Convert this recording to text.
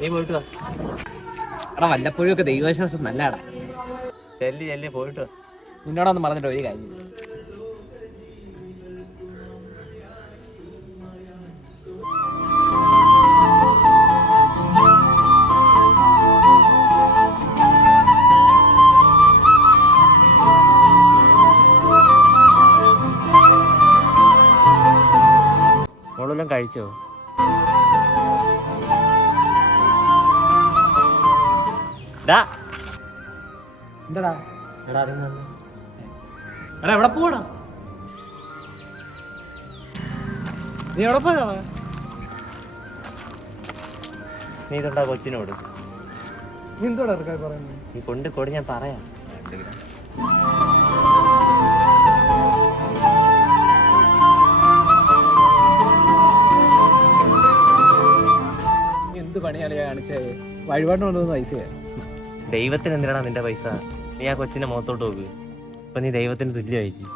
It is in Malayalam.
നീ പോയിട്ട് എടാ വല്ലപ്പോഴും ഒക്കെ ദൈവവിശ്വാസം നല്ലടാ ചെല്ലി ചെല്ലി പോയിട്ട്. നിന്നോടൊന്നും പറഞ്ഞിട്ട് ഒരു കാര്യം മോളെല്ലാം കഴിച്ചോ? എന്താടാ? എടാ എടാ എവിടെ പോടാ നീ എവിടെ പോയതാ? നീ ഇതുണ്ടാ കൊച്ചിനോട്? നീ എന്തോടാ പറയുന്നത് നീ കൊണ്ട് കൊടി ഞാൻ പറയാം. പണിയാണ് കാണിച്ചേ. വഴിപാട് കൊണ്ടുവന്ന പൈസയാ ദൈവത്തിന് എന്തിനാണ് നിന്റെ പൈസ? നീ ആ കൊച്ചിന്റെ മുഖത്തോട്ട് നോക്ക്. ഇപ്പൊ നീ ദൈവത്തിന് തുല്യമായിരിക്കും.